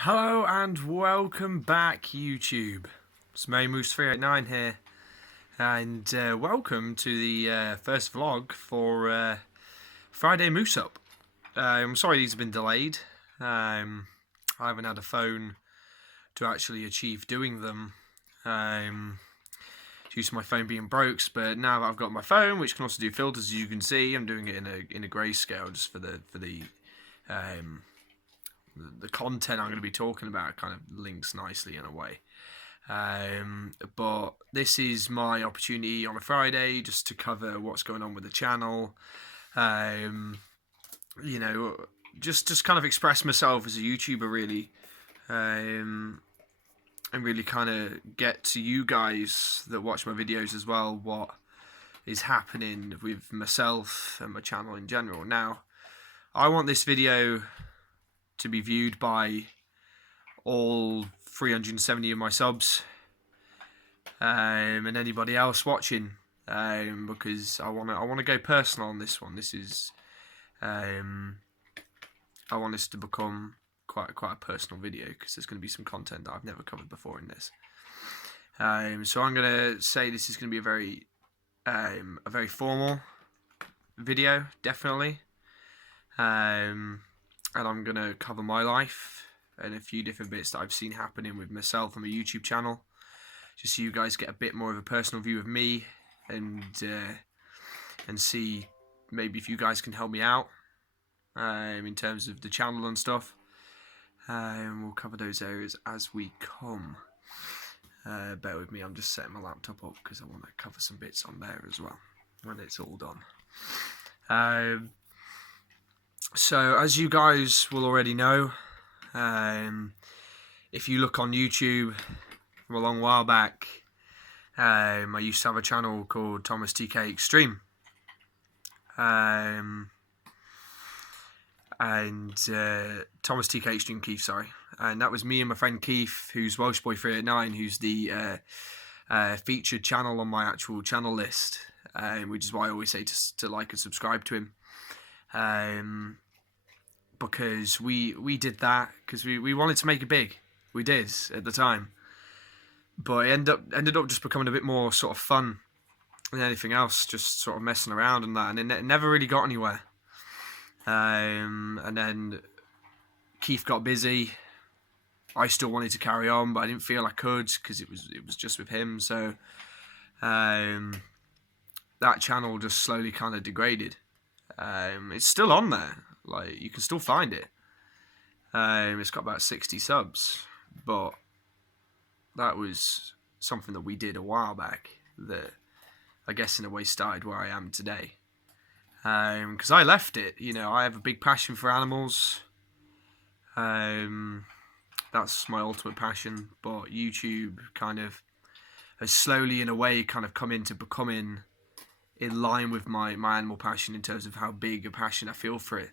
Hello and welcome back, YouTube. It's Moose389 here, and welcome to the first vlog for Friday Moose Up. I'm sorry these have been delayed. I haven't had a phone to actually achieve doing them due to my phone being broke. But now that I've got my phone, which can also do filters, as you can see, I'm doing it in a grayscale just for the content I'm going to be talking about kind of links nicely in a way. But this is my opportunity on a Friday just to cover what's going on with the channel. You know, just kind of express myself as a YouTuber really, and really kind of get to you guys that watch my videos as well what is happening with myself and my channel in general. Now, I want this video to be viewed by all 370 of my subs, and anybody else watching, because I want to go personal on this one. This is I want this to become quite a personal video because there's going to be some content that I've never covered before in this. So I'm going to say this is going to be a very formal video, definitely. And I'm going to cover my life and a few different bits that I've seen happening with myself on my YouTube channel, just so you guys get a bit more of a personal view of me, and see maybe if you guys can help me out in terms of the channel and stuff. We'll cover those areas as we come. Bear with me, I'm just setting my laptop up because I want to cover some bits on there as well when it's all done. So as you guys will already know, if you look on YouTube from a long while back, I used to have a channel called Thomas TK Extreme, and Thomas TK Extreme Keith, sorry, and that was me and my friend Keith, who's Welsh Boy 389, who's the featured channel on my actual channel list, which is why I always say to like and subscribe to him, because we did that because we wanted to make it big. We did at the time, but it ended up just becoming a bit more sort of fun than anything else, just sort of messing around and that, and it never really got anywhere. And then Keith got busy. I still wanted to carry on, but I didn't feel I could because it was just with him. So that channel just slowly kind of degraded. It's still on there, like you can still find it. It's got about 60 subs, but that was something that we did a while back that I guess in a way started where I am today. Because I left it, I have a big passion for animals. That's my ultimate passion, but YouTube kind of has slowly, in a way, kind of come into becoming in line with my animal passion in terms of how big a passion I feel for it.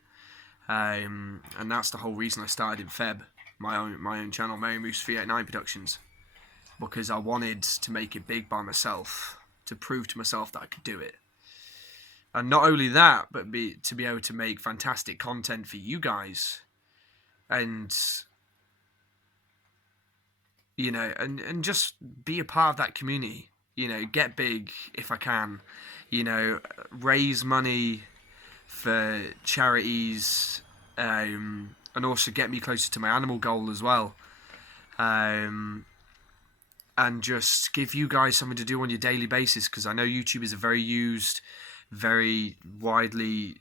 And that's the whole reason I started in Feb, my own channel, Merry Moose 389 Productions, because I wanted to make it big by myself, to prove to myself that I could do it. And not only that, but to be able to make fantastic content for you guys, and and just be a part of that community. Get big if I can. Raise money for charities, and also get me closer to my animal goal as well. And just give you guys something to do on your daily basis, because I know YouTube is a very used, very widely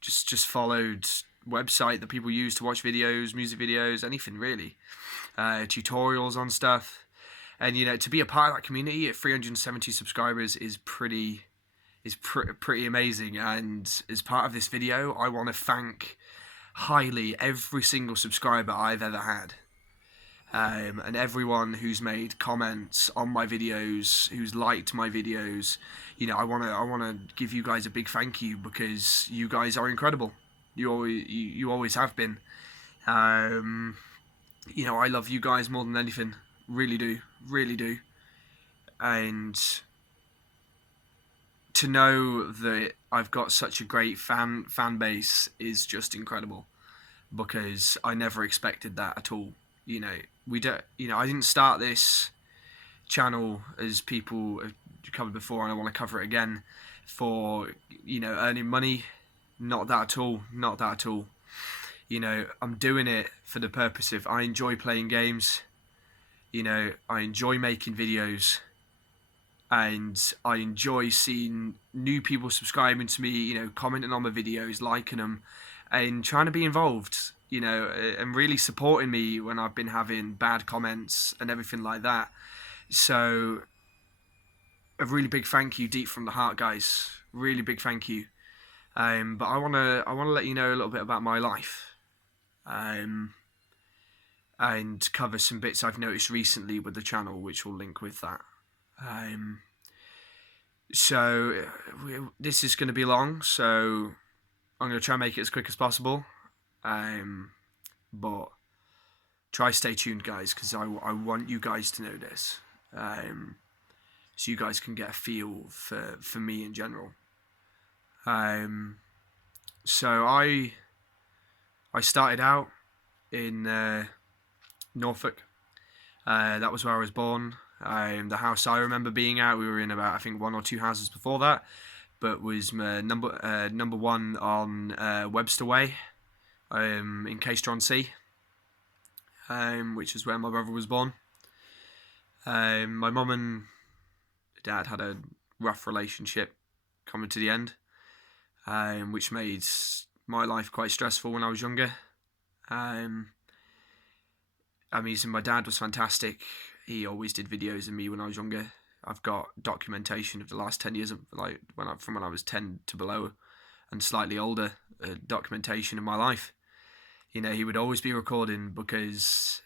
just followed website that people use to watch videos, music videos, anything really, tutorials on stuff. And to be a part of that community at 370 subscribers is pretty amazing. And as part of this video, I want to thank highly every single subscriber I've ever had. And everyone who's made comments on my videos, who's liked my videos. I want to give you guys a big thank you, because you guys are incredible. You always have been. I love you guys more than anything. Really do. And to know that I've got such a great fan base is just incredible. because I never expected that at all. You know, we don't. You know, I didn't start this channel, as people have covered before, and I want to cover it again, for, you know, earning money. Not that at all. Not that at all. You know, I'm doing it for the purpose of, I enjoy playing games. You know, I enjoy making videos, and I enjoy seeing new people subscribing to me, you know, commenting on my videos, liking them, and trying to be involved, you know, and really supporting me when I've been having bad comments and everything like that. So, a really big thank you, deep from the heart, guys. Really big thank you. But I wanna let you know a little bit about my life, and cover some bits I've noticed recently with the channel, which will link with that. So this is going to be long, so I'm going to try and make it as quick as possible. But try stay tuned, guys, because I want you guys to know this, so you guys can get a feel for me in general. So I started out in Norfolk. That was where I was born. The house I remember being at, we were in about, I think, 1 or 2 houses before that, but was number one on Webster Way, in Caistor-on-Sea, which is where my brother was born. My mum and dad had a rough relationship coming to the end, which made my life quite stressful when I was younger. I mean, my dad was fantastic. He always did videos of me when I was younger. I've got documentation of the last 10 years of, like, from when I was 10 to below and slightly older, documentation of my life. You know, he would always be recording because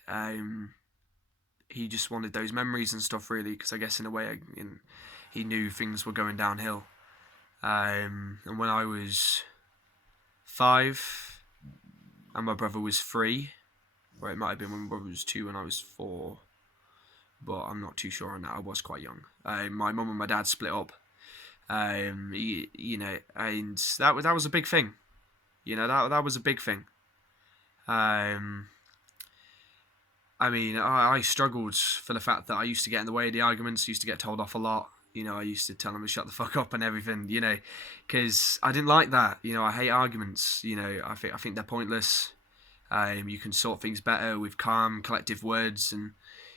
he just wanted those memories and stuff, really, because I guess in a way he knew things were going downhill. And when I was 5 and my brother was 3, or it might have been when my brother was 2 and I was 4, but I'm not too sure on that. I was quite young. My mum and my dad split up. You know, and that was a big thing. You know, that was a big thing. I mean, I struggled for the fact that I used to get in the way of the arguments. Used to get told off a lot. You know, I used to tell them to shut the fuck up and everything. You know, because I didn't like that. You know, I hate arguments. You know, I think they're pointless. You can sort things better with calm, collective words, and,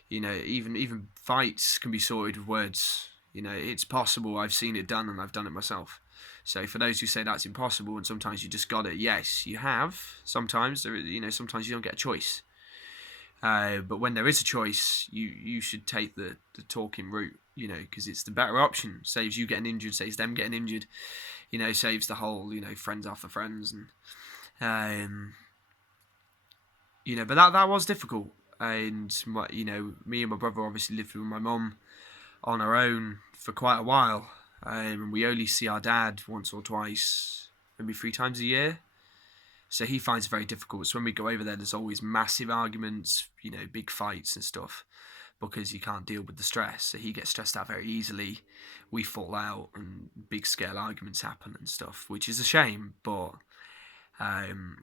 you know, even fights can be sorted with words. You know, it's possible. I've seen it done, and I've done it myself. So for those who say that's impossible and sometimes you just got it, yes, you have. Sometimes, you know, sometimes you don't get a choice. But when there is a choice, you should take the talking route, you know, because it's the better option. Saves you getting injured, saves them getting injured, you know, saves the whole, you know, friends after friends. And, you know, but that was difficult. And, you know, me and my brother obviously lived with my mum on our own for quite a while. And we only see our dad once or twice, maybe 3 times a year. So he finds it very difficult. So when we go over there, there's always massive arguments, you know, big fights and stuff, because he can't deal with the stress. So he gets stressed out very easily. We fall out and big scale arguments happen and stuff, which is a shame, but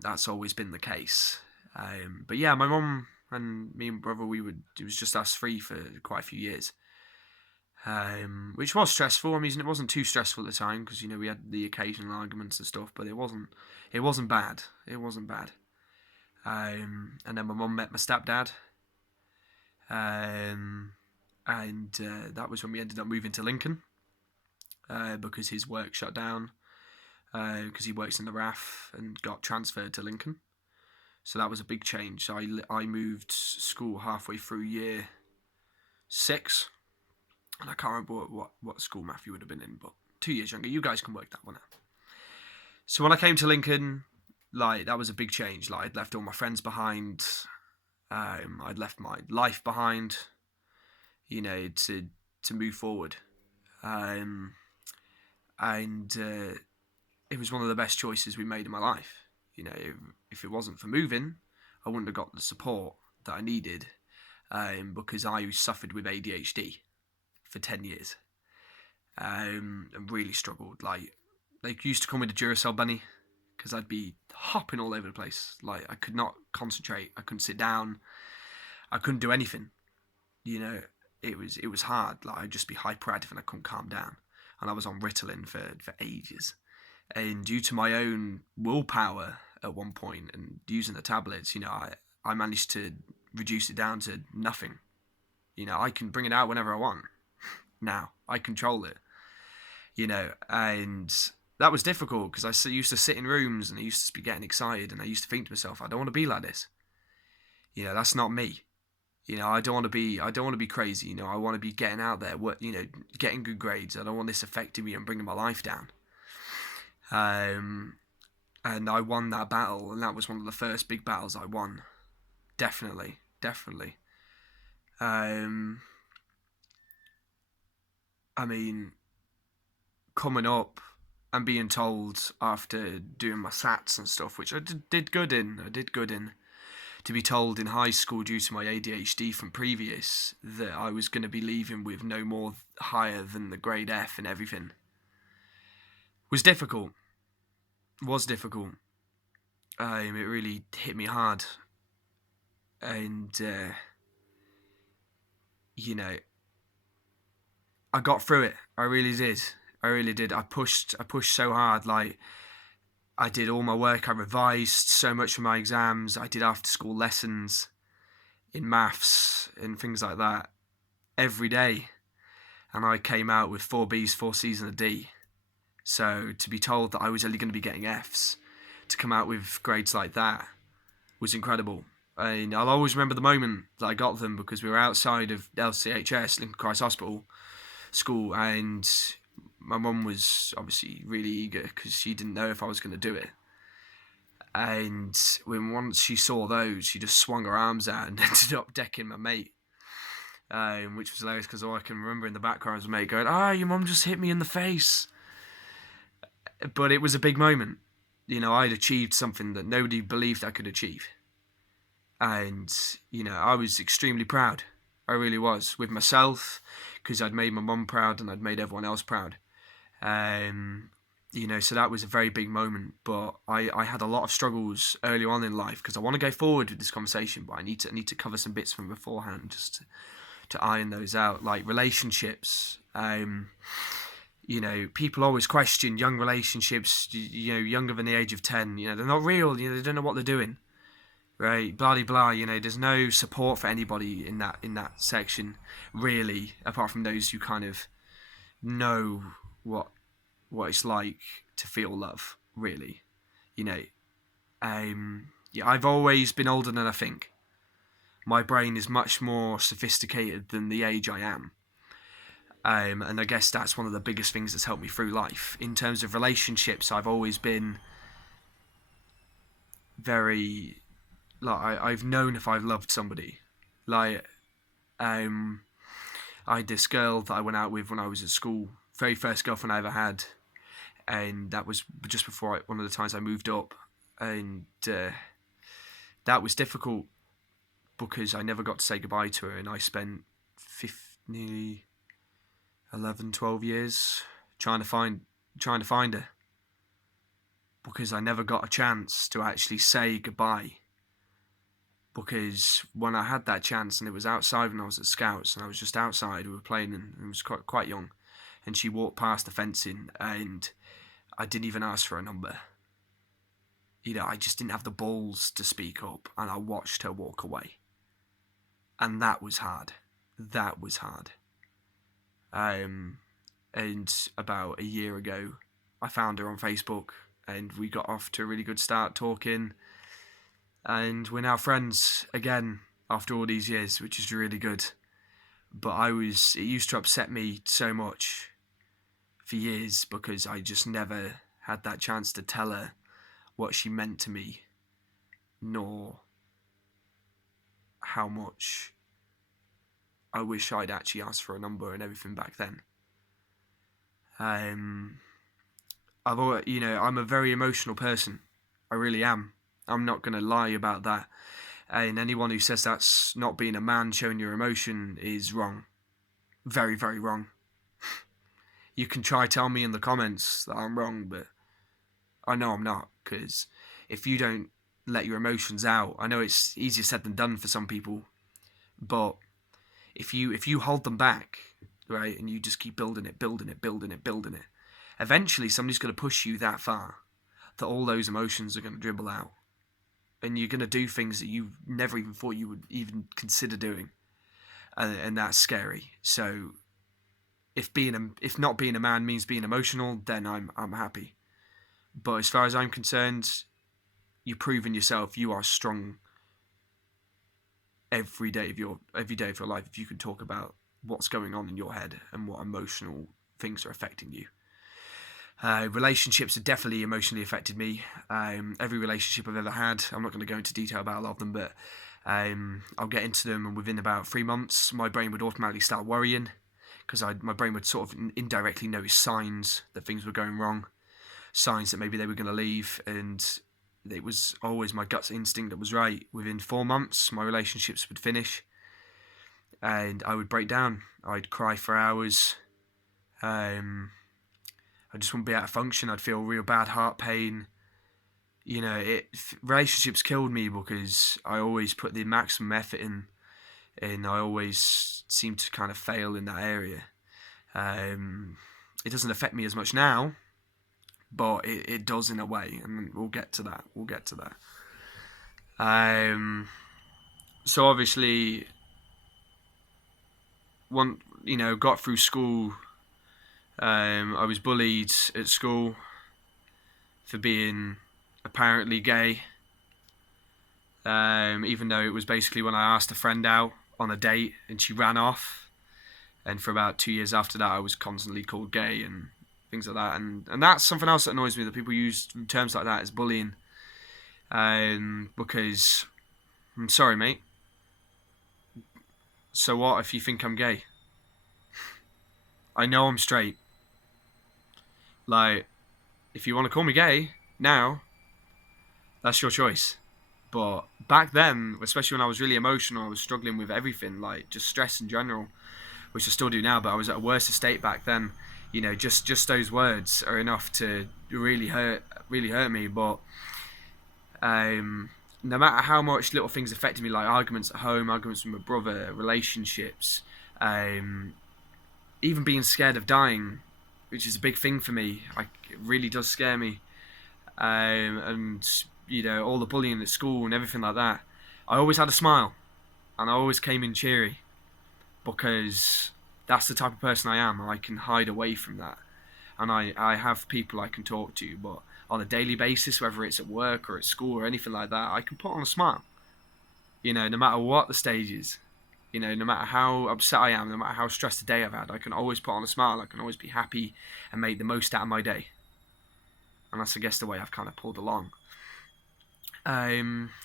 that's always been the case. But yeah, my mum and me and brother, it was just us 3 for quite a few years. Which was stressful. I mean, it wasn't too stressful at the time because, you know, we had the occasional arguments and stuff, but it wasn't bad. It wasn't bad. And then my mum met my stepdad, and that was when we ended up moving to Lincoln, because his work shut down, because he works in the RAF and got transferred to Lincoln. So that was a big change. So I moved school halfway through year 6. And I can't remember what school Matthew would have been in, but 2 years younger. You guys can work that one out. So when I came to Lincoln, like, that was a big change. Like, I'd left all my friends behind. I'd left my life behind, you know, to move forward. And it was one of the best choices we made in my life. You know, if it wasn't for moving, I wouldn't have got the support that I needed, because I suffered with ADHD for 10 years, and really struggled. Like, they used to call me the Duracell bunny because I'd be hopping all over the place. Like, I could not concentrate. I couldn't sit down. I couldn't do anything. You know, it was hard. Like, I'd just be hyperactive and I couldn't calm down. And I was on Ritalin for ages. And due to my own willpower at one point and using the tablets, you know, I managed to reduce it down to nothing. You know, I can bring it out whenever I want. Now I control it. You know, and that was difficult because I used to sit in rooms and I used to be getting excited and I used to think to myself, I don't want to be like this. You know, that's not me. You know, I don't want to be crazy. You know, I want to be getting out there, getting good grades. I don't want this affecting me and bringing my life down. And I won that battle, and that was one of the first big battles I won. Definitely. I mean, coming up and being told after doing my SATs and stuff, which I did good in, to be told in high school due to my ADHD from previous that I was going to be leaving with no more higher than the grade F and everything was difficult. It really hit me hard. And, you know, I got through it. I really did. I pushed so hard. Like, I did all my work. I revised so much for my exams. I did after school lessons in maths and things like that every day. And I came out with 4 Bs, 4 Cs and a D. So to be told that I was only going to be getting Fs, to come out with grades like that was incredible. And I'll always remember the moment that I got them because we were outside of LCHS, Lincoln Christ Hospital school, and my mum was obviously really eager because she didn't know if I was going to do it. And once she saw those, she just swung her arms out and ended up decking my mate. Which was hilarious because all I can remember in the background was my mate going, your mum just hit me in the face. But it was a big moment. You know, I'd achieved something that nobody believed I could achieve. And, you know, I was extremely proud. I really was. With myself, because I'd made my mum proud and I'd made everyone else proud. You know, so that was a very big moment. But I had a lot of struggles early on in life because I want to go forward with this conversation, but I need to cover some bits from beforehand just to iron those out. Like relationships. You know, people always question young relationships, you know, younger than the age of 10. You know, they're not real. You know, they don't know what they're doing. Right, blah blah blah. You know, there's no support for anybody in that section, really, apart from those who kind of know what it's like to feel love. Really, you know. Yeah, I've always been older than I think. My brain is much more sophisticated than the age I am. And I guess that's one of the biggest things that's helped me through life. In terms of relationships, I've always been very, like, I've known if I've loved somebody. Like, I had this girl that I went out with when I was at school, very first girlfriend I ever had, and that was just before one of the times I moved up, and that was difficult because I never got to say goodbye to her, and I spent nearly 11, 12 years trying to find her because I never got a chance to actually say goodbye. Because when I had that chance, and it was outside when I was at Scouts, and I was just outside, we were playing, and I was quite young, and she walked past the fencing, and I didn't even ask for a number. You know, I just didn't have the balls to speak up, and I watched her walk away. And that was hard. And about a year ago, I found her on Facebook, and we got off to a really good start talking, and we're now friends again after all these years, which is really good. But it used to upset me so much for years because I just never had that chance to tell her what she meant to me, nor how much I wish I'd actually asked for a number and everything back then. I'm a very emotional person. I really am. I'm not going to lie about that. And anyone who says that's not being a man showing your emotion is wrong. Very, very wrong. You can try tell me in the comments that I'm wrong, but I know I'm not. because if you don't let your emotions out, I know it's easier said than done for some people, but if you hold them back, right, and you just keep building it, eventually somebody's going to push you that far that all those emotions are going to dribble out, and you're going to do things that you never even thought you would even consider doing, and that's scary. So if not being a man means being emotional, then I'm happy. But as far as I'm concerned, you've proven yourself. You are strong every day of your life if you can talk about what's going on in your head and what emotional things are affecting you. Relationships have definitely emotionally affected me. Every relationship I've ever had, I'm not going to go into detail about a lot of them, but I'll get into them, and within about 3 months, my brain would automatically start worrying, because my brain would sort of indirectly notice signs that things were going wrong, signs that maybe they were going to leave, and it was always my gut's instinct that was right. Within 4 months, my relationships would finish, and I would break down. I'd cry for hours. I just wouldn't be able to function. I'd feel real bad heart pain. Relationships killed me because I always put the maximum effort in, and I always seem to kind of fail in that area. It doesn't affect me as much now, but it does in a way, and we'll get to that. So obviously, got through school. I was bullied at school for being apparently gay, even though it was basically when I asked a friend out on a date and she ran off. And for about 2 years after that, I was constantly called gay and things like that. And that's something else that annoys me, that people use terms like that as bullying. Because, I'm sorry, mate. So what if you think I'm gay? I know I'm straight. Like, if you want to call me gay now, that's your choice. But back then, especially when I was really emotional, I was struggling with everything, like just stress in general, which I still do now, but I was at a worse state back then. Just those words are enough to really hurt me. But no matter how much little things affected me, like arguments at home, arguments with my brother, relationships, even being scared of dying, which is a big thing for me. It really does scare me. And all the bullying at school and everything like that, I always had a smile, and I always came in cheery, because that's the type of person I am. I can hide away from that, and I have people I can talk to, but on a daily basis, whether it's at work or at school or anything like that, I can put on a smile, no matter what the stage is. No matter how upset I am, no matter how stressed the day I've had, I can always put on a smile. I can always be happy and make the most out of my day. And that's, I guess, the way I've kind of pulled along.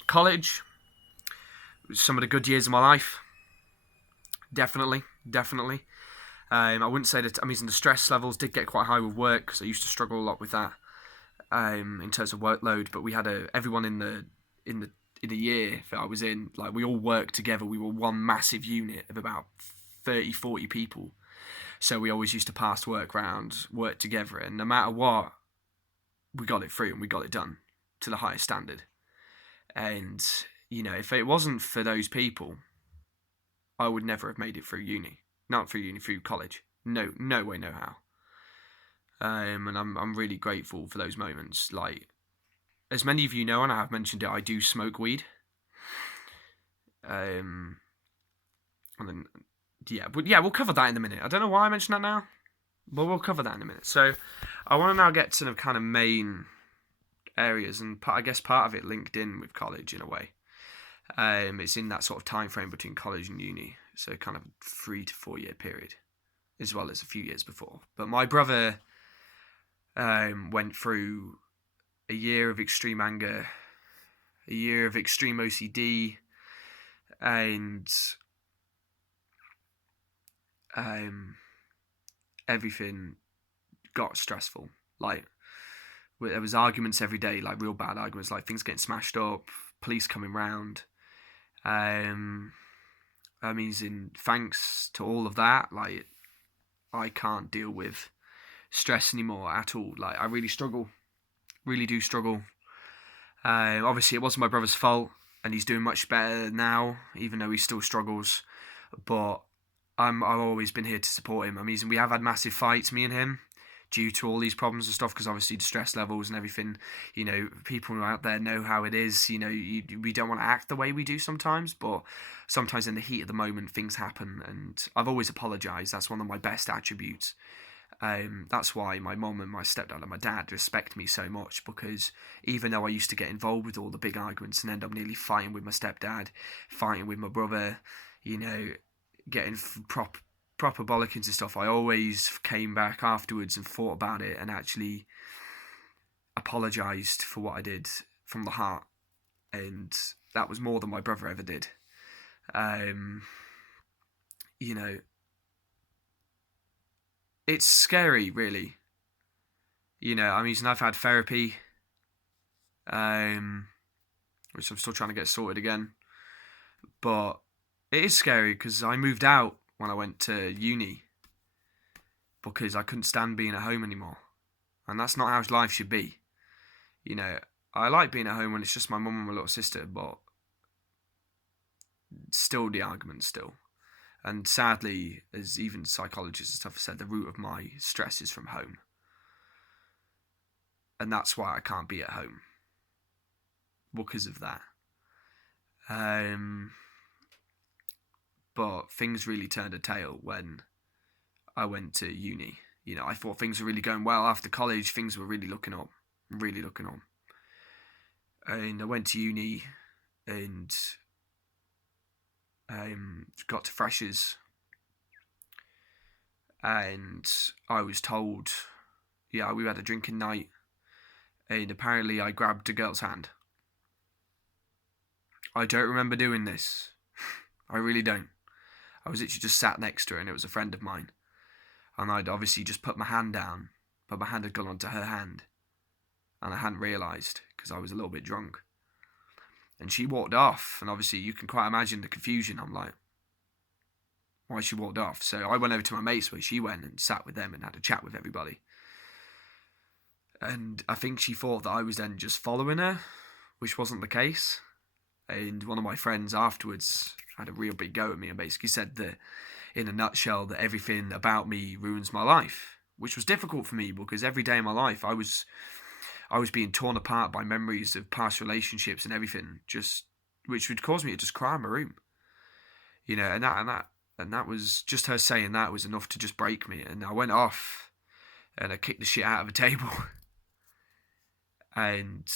College, some of the good years of my life. Definitely. I wouldn't say that. The stress levels did get quite high with work, because I used to struggle a lot with that, in terms of workload. But we had everyone in the year that I was in, like, we all worked together. We were one massive unit of about 30-40 people. So we always used to pass work round, work together, and no matter what, we got it through and we got it done to the highest standard. And, if it wasn't for those people, I would never have made it through uni. Not through uni, through college. No way, no how. And I'm really grateful for those moments. Like, as many of you know, and I have mentioned it, I do smoke weed. And then, we'll cover that in a minute. I don't know why I mentioned that now, but we'll cover that in a minute. So, I want to now get to the kind of main areas, and I guess part of it linked in with college in a way. It's in that sort of time frame between college and uni, so kind of 3 to 4 year period, as well as a few years before. But my brother went through a year of extreme anger, a year of extreme OCD, and everything got stressful. Like, there was arguments every day, like real bad arguments, like things getting smashed up, police coming round. Thanks to all of that, like, I can't deal with stress anymore at all. Like, I really do struggle. Obviously, it wasn't my brother's fault, and he's doing much better now, even though he still struggles. But I've always been here to support him. I mean, we have had massive fights, me and him, due to all these problems and stuff, because obviously the stress levels and everything, people out there know how it is. We don't want to act the way we do sometimes, but sometimes in the heat of the moment, things happen, and I've always apologised. That's one of my best attributes. That's why my mum and my stepdad and my dad respect me so much, because even though I used to get involved with all the big arguments and end up nearly fighting with my stepdad, fighting with my brother, getting proper bollockings and stuff, I always came back afterwards and thought about it and actually apologised for what I did from the heart, and that was more than my brother ever did. It's scary, really. I've had therapy, which I'm still trying to get sorted again. But it is scary because I moved out when I went to uni because I couldn't stand being at home anymore. And that's not how life should be. I like being at home when it's just my mum and my little sister, but still the argument still. And sadly, as even psychologists and stuff have said, the root of my stress is from home. And that's why I can't be at home. Because of that. But things really turned a tail when I went to uni. I thought things were really going well. After college, things were really looking up. Really looking up. And I went to uni and got to freshers, and I was told, we had a drinking night, and apparently I grabbed a girl's hand. I don't remember doing this. I really don't. I was literally just sat next to her, and it was a friend of mine, and I'd obviously just put my hand down, but my hand had gone onto her hand, and I hadn't realised because I was a little bit drunk. And she walked off, and obviously you can quite imagine the confusion. I'm like, why she walked off? So I went over to my mates where she went and sat with them and had a chat with everybody. And I think she thought that I was then just following her, which wasn't the case. And one of my friends afterwards had a real big go at me and basically said that, in a nutshell, that everything about me ruins my life, which was difficult for me because every day in my life I was being torn apart by memories of past relationships and everything, which would cause me to just cry in my room. And that was just her saying that was enough to just break me. And I went off and I kicked the shit out of a table. And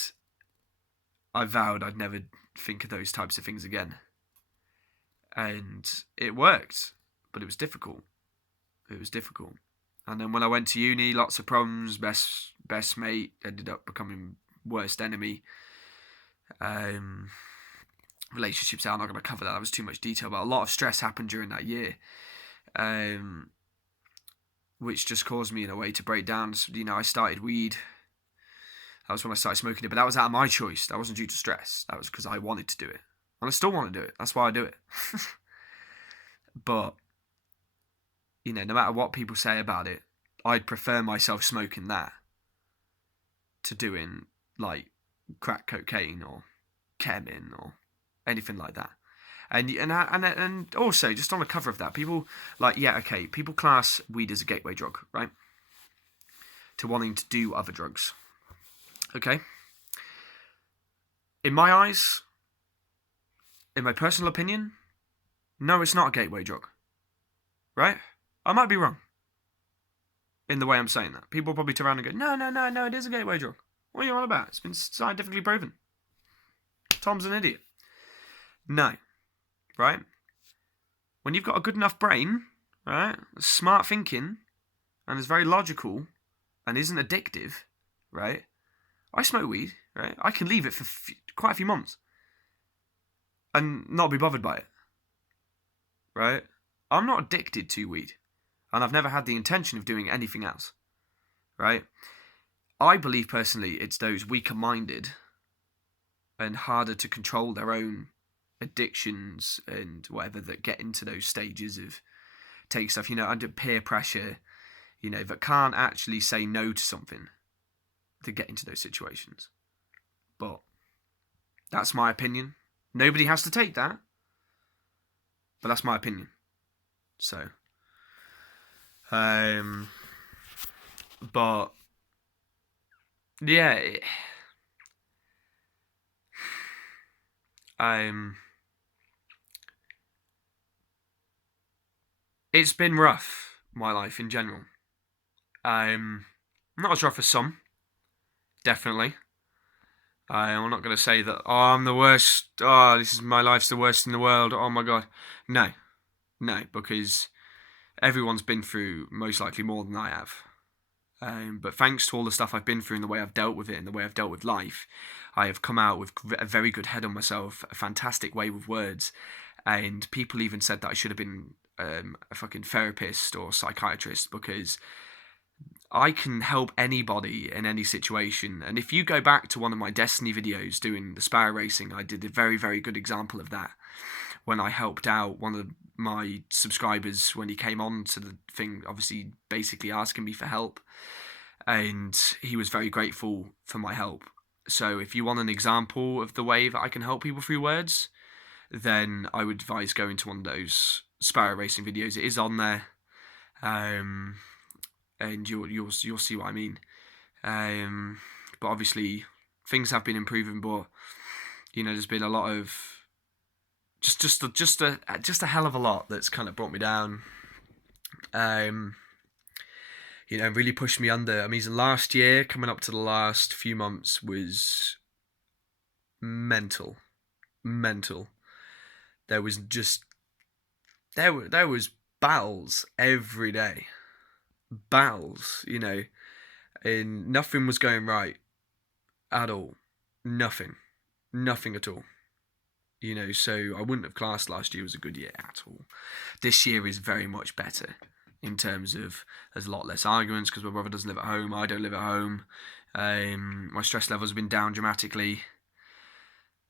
I vowed I'd never think of those types of things again. And it worked, but it was difficult. And then when I went to uni, lots of problems. Best mate ended up becoming worst enemy. Relationships, I'm not going to cover that. That was too much detail, but a lot of stress happened during that year, which just caused me in a way to break down. So, I started weed. That was when I started smoking it, but that was out of my choice. That wasn't due to stress. That was because I wanted to do it, and I still want to do it. That's why I do it. But no matter what people say about it, I'd prefer myself smoking that to doing like crack cocaine or ketamine or anything like that. And also, just on the cover of that, people people class weed as a gateway drug, right? To wanting to do other drugs. Okay? In my eyes, in my personal opinion, no, it's not a gateway drug. Right? I might be wrong in the way I'm saying that. People probably turn around and go, no, it is a gateway drug. What are you on about? It's been scientifically proven. Tom's an idiot. No. Right? When you've got a good enough brain, right, smart thinking, and is very logical, and isn't addictive, right? I smoke weed, right? I can leave it for quite a few months and not be bothered by it, right? I'm not addicted to weed, and I've never had the intention of doing anything else, right? I believe personally it's those weaker-minded and harder to control their own addictions and whatever that get into those stages of take stuff, under peer pressure, that can't actually say no to something to get into those situations. But That's my opinion. Nobody has to take that, but that's my opinion. So, but yeah, it's been rough, my life in general. Not as rough as some, definitely. I'm not going to say that, oh, I'm the worst, oh, this is my life's the worst in the world, oh my god. No, because everyone's been through most likely more than I have. But thanks to all the stuff I've been through and the way I've dealt with it and the way I've dealt with life, I have come out with a very good head on myself, a fantastic way with words, and people even said that I should have been a fucking therapist or psychiatrist, because I can help anybody in any situation. And if you go back to one of my Destiny videos doing the Sparrow racing, I did a very, very good example of that when I helped out one of my subscribers when he came on to the thing, obviously basically asking me for help, and he was very grateful for my help. So if you want an example of the way that I can help people through words, then I would advise going to one of those Sparrow racing videos. It is on there, and you'll see what I mean. But obviously things have been improving, but you know, there's been a lot of just a hell of a lot that's kind of brought me down. You know, really pushed me under. I mean, last year, coming up to the last few months, was mental. There was just there was battles every day, battles. You know, and nothing was going right at all. Nothing at all. You know, so I wouldn't have classed last year as a good year at all. This year is very much better in terms of there's a lot less arguments because my brother doesn't live at home, I don't live at home. My stress levels have been down dramatically.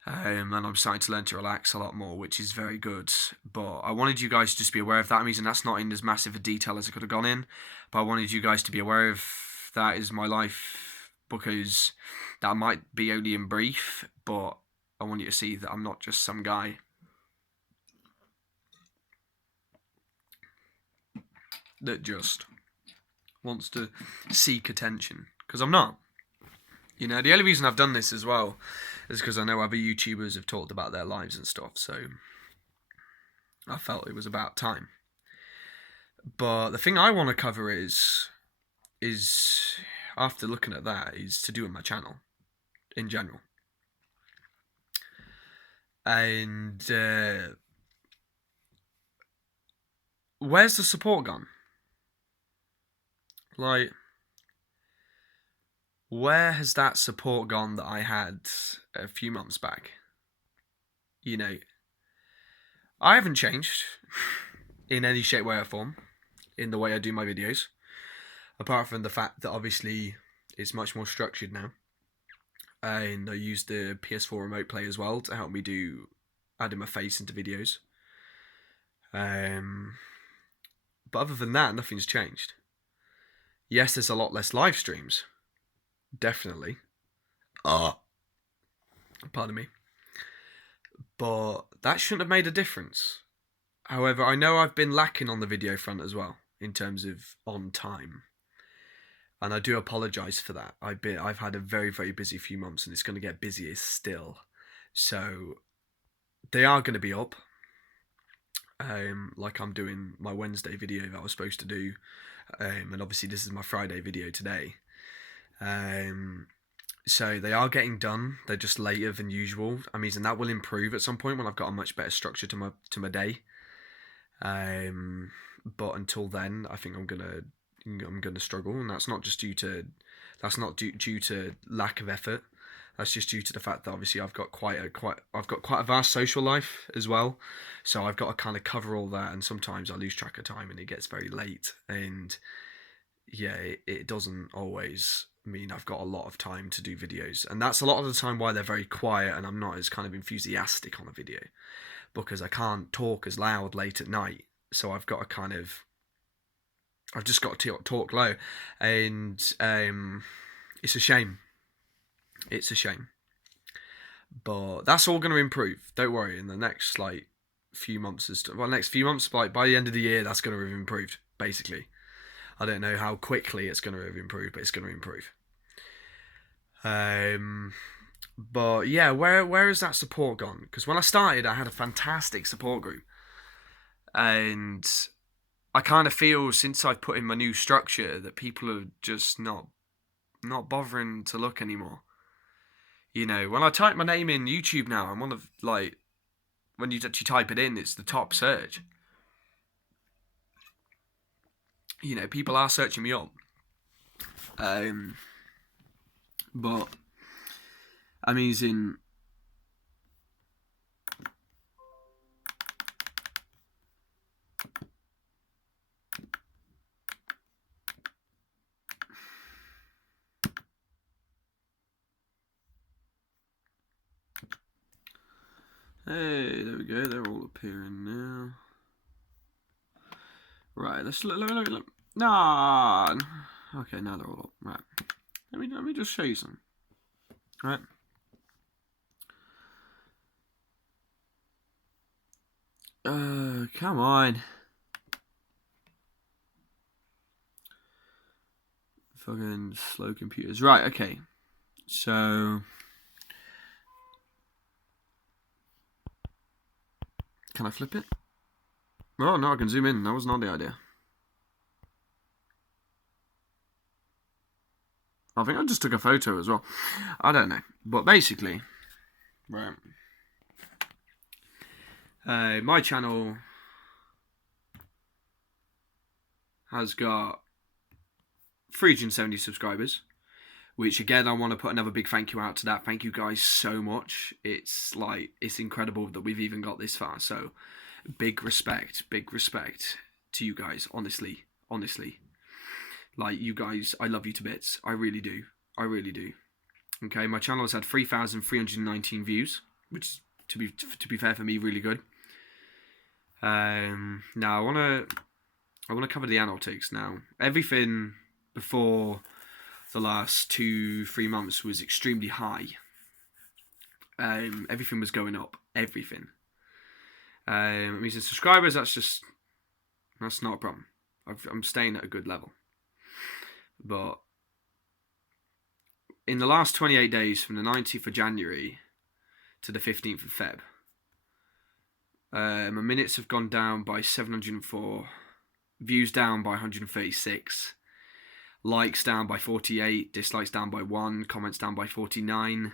And I'm starting to learn to relax a lot more, which is very good. But I wanted you guys to just be aware of that. I mean, and that's not in as massive a detail as I could have gone in, but I wanted you guys to be aware of that is my life, because that might be only in brief, but I want you to see that I'm not just some guy that just wants to seek attention, because I'm not. You know, the only reason I've done this as well is because I know other YouTubers have talked about their lives and stuff, so I felt it was about time. But the thing I want to cover is after looking at that, is to do with my channel in general. And where's the support gone? Like, where has that support gone that I had a few months back? You know, I haven't changed in any shape, way, or form in the way I do my videos, apart from the fact that obviously it's much more structured now. And I use the PS4 Remote Play as well to help me do adding my face into videos. But other than that, nothing's changed. Yes, there's a lot less live streams. Definitely. Pardon me. But that shouldn't have made a difference. However, I know I've been lacking on the video front as well, in terms of on time. And I do apologise for that. I've had a very, very busy few months, and it's going to get busier still. So they are going to be up. Like I'm doing my Wednesday video that I was supposed to do. And obviously this is my Friday video today. So they are getting done. They're just later than usual. I mean, and that will improve at some point when I've got a much better structure to my day. But until then, I think I'm gonna struggle, and that's not due to lack of effort. That's just due to the fact that obviously I've got quite a vast social life as well, so I've got to kind of cover all that, and sometimes I lose track of time and it gets very late, and yeah, it doesn't always mean I've got a lot of time to do videos, and that's a lot of the time why they're very quiet and I'm not as kind of enthusiastic on a video, because I can't talk as loud late at night, so I've just got to talk low, and it's a shame. It's a shame. But that's all going to improve. Don't worry. In the next like few months, next few months, like by the end of the year, that's going to have improved. Basically, I don't know how quickly it's going to have improved, but it's going to improve. But yeah, where has that support gone? Because when I started, I had a fantastic support group, and I kind of feel since I've put in my new structure that people are just not bothering to look anymore. You know, when I type my name in YouTube now, I'm one of like when you actually type it in, it's the top search. You know, people are searching me up. But amazing. Hey, there we go. They're all appearing now. Right, let's look. Nah. Okay, now they're all up. Right. Let me just show you some. Right. Come on. Fucking slow computers. Right, okay. So can I flip it? Oh no, I can zoom in. That was not the idea. I think I just took a photo as well. I don't know. But basically, right. My channel has got 370 subscribers, which again, I want to put another big thank you out to that. Thank you guys so much. It's incredible that we've even got this far. So big respect to you guys. Honestly. Like, you guys, I love you to bits. I really do. Okay, my channel has had 3,319 views, which, to be fair for me, really good. Now I wanna cover the analytics now. Everything before the last 2-3 months was extremely high. Everything was going up. Everything. Using subscribers, that's not a problem. I'm staying at a good level. But in the last 28 days, from the 19th of January to the 15th of Feb, my minutes have gone down by 704, views down by 136, likes down by 48, dislikes down by 1, comments down by 49.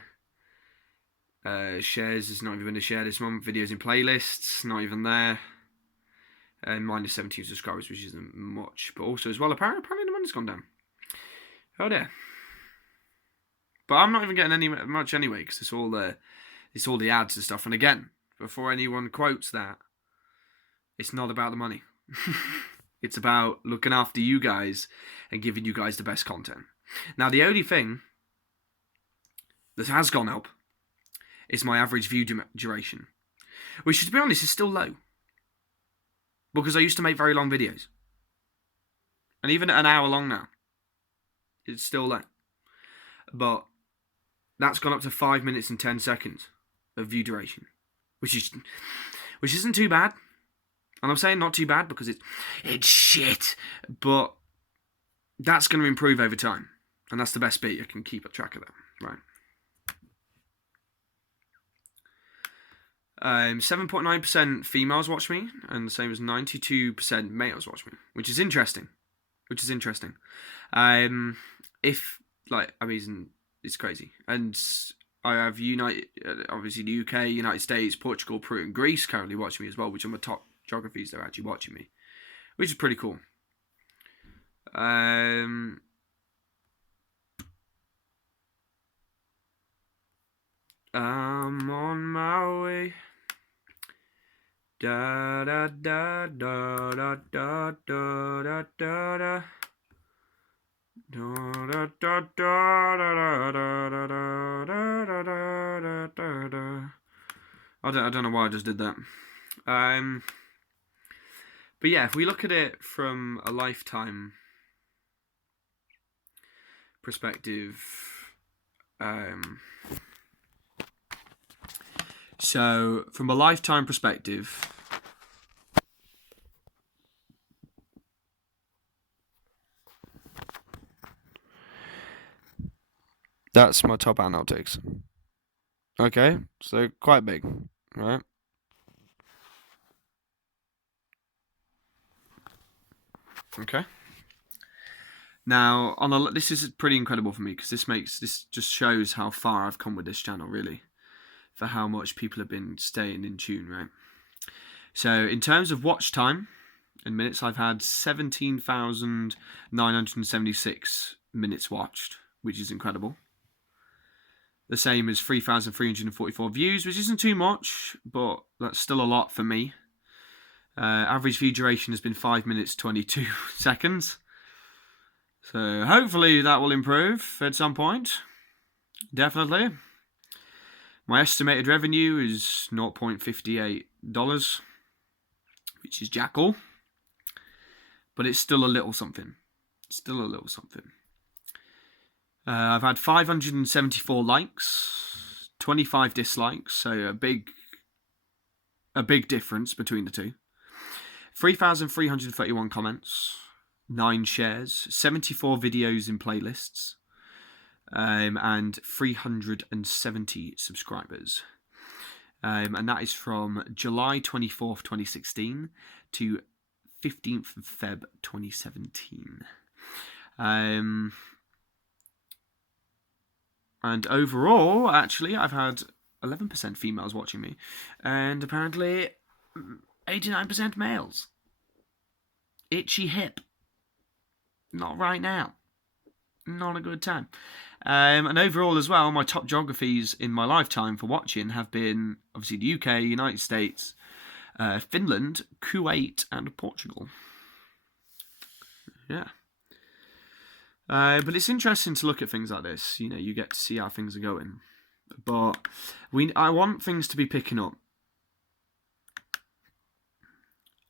Shares is not even a share this month. Videos in playlists, not even there. And minus 17 subscribers, which isn't much. But also as well, apparently the money's gone down. Oh dear. But I'm not even getting much anyway, because it's all the ads and stuff. And again, before anyone quotes that, it's not about the money. It's about looking after you guys and giving you guys the best content. Now, the only thing that has gone up is my average view duration, which, to be honest, is still low. Because I used to make very long videos. And even at an hour long now, it's still low. But that's gone up to 5 minutes and 10 seconds of view duration, which isn't too bad. And I'm saying not too bad because it's shit. But that's going to improve over time. And that's the best bit. I can keep a track of that. Right. 7.9% females watch me, and the same as 92% males watch me, which is interesting. It's crazy. And I have obviously the UK, United States, Portugal, Peru, and Greece currently watching me as well, which are my top geographies that are actually watching me, which is pretty cool. I'm on my way. Da da da da da da da da da. I don't know why I just did that. But yeah, if we look at it from a lifetime perspective, So, from a lifetime perspective, that's my top analytics. Okay, so quite big, right? Okay. Now, this is pretty incredible for me because this just shows how far I've come with this channel, really, for how much people have been staying in tune, right? So, in terms of watch time in minutes, I've had 17,976 minutes watched, which is incredible. The same as 3,344 views, which isn't too much, but that's still a lot for me. Average view duration has been 5 minutes 22 seconds. So hopefully that will improve at some point. Definitely. My estimated revenue is $0.58, which is jackal. But it's still a little something. I've had 574 likes, 25 dislikes, so a big difference between the two. 3,331 comments, 9 shares, 74 videos in playlists, and 370 subscribers. And that is from July 24th, 2016 to 15th of Feb 2017. And overall, actually, I've had 11% females watching me, and apparently 89% males. Itchy hip. Not right now. Not a good time. And overall as well, my top geographies in my lifetime for watching have been, obviously, the UK, United States, Finland, Kuwait, and Portugal. Yeah. But it's interesting to look at things like this. You know, you get to see how things are going. But I want things to be picking up.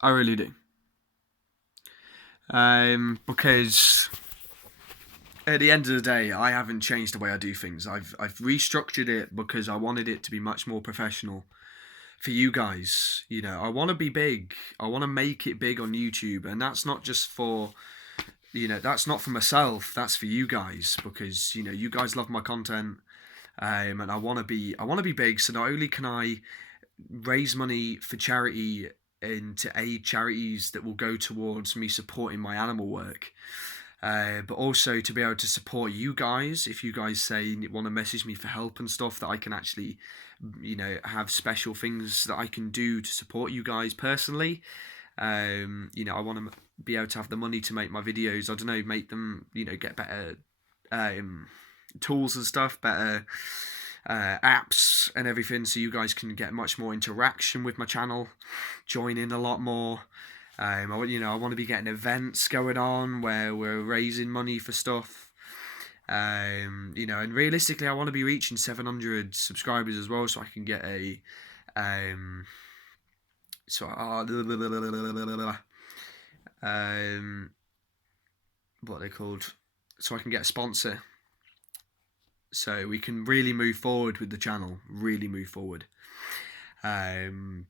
I really do. Because at the end of the day, I haven't changed the way I do things. I've restructured it because I wanted it to be much more professional for you guys. You know, I want to be big. I want to make it big on YouTube, and that's not just for, you know, that's not for myself. That's for you guys, because, you know, you guys love my content, and I want to be big. So not only can I raise money for charity and to aid charities that will go towards me supporting my animal work, but also to be able to support you guys. If you guys say want to message me for help and stuff, that I can actually, you know, have special things that I can do to support you guys personally. You know, I want to be able to have the money to make my videos. I don't know, make them, you know, get better tools and stuff, better apps and everything, so you guys can get much more interaction with my channel, join in a lot more. I want to be getting events going on where we're raising money for stuff. You know, and realistically, I want to be reaching 700 subscribers as well, so I can get a what are they called? So I can get a sponsor, so we can really move forward with the channel. Really move forward. And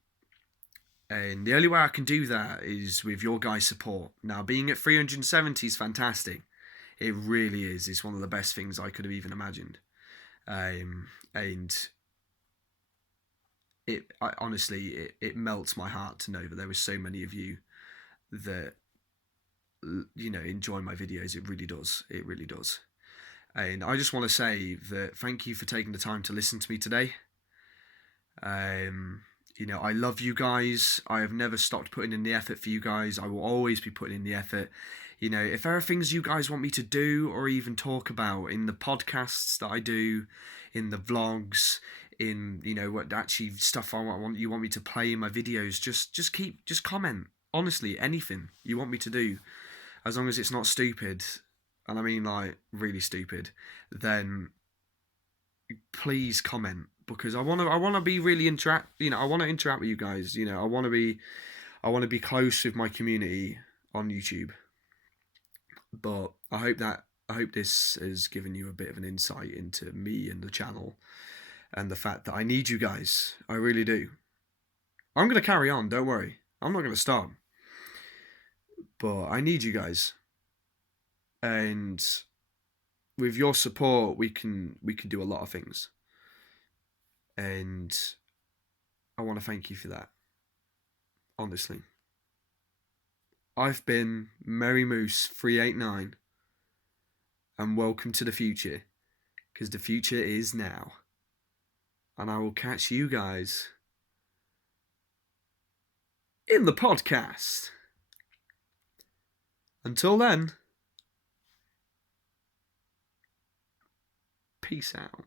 the only way I can do that is with your guys' support. Now, being at 370 is fantastic. It really is. It's one of the best things I could have even imagined. And honestly, it melts my heart to know that there are so many of you that, you know, enjoy my videos. It really does. It really does. And I just want to say that thank you for taking the time to listen to me today. You know, I love you guys. I have never stopped putting in the effort for you guys. I will always be putting in the effort. You know, if there are things you guys want me to do or even talk about in the podcasts that I do, in the vlogs, in, you know, what actually stuff you want me to play in my videos, just comment. Honestly, anything you want me to do, as long as it's not stupid, and I mean like really stupid, then please comment, because I want to be really I want to interact with you guys. You know, I want to be close with my community on YouTube. But I hope this has given you a bit of an insight into me and the channel. and the fact that I need you guys. I really do. I'm going to carry on, don't worry. I'm not going to stop. But I need you guys. And with your support, we can do a lot of things. And I want to thank you for that. Honestly. I've been Merry Moose 389, and welcome to the future, because the future is now. And I will catch you guys in the podcast. Until then, peace out.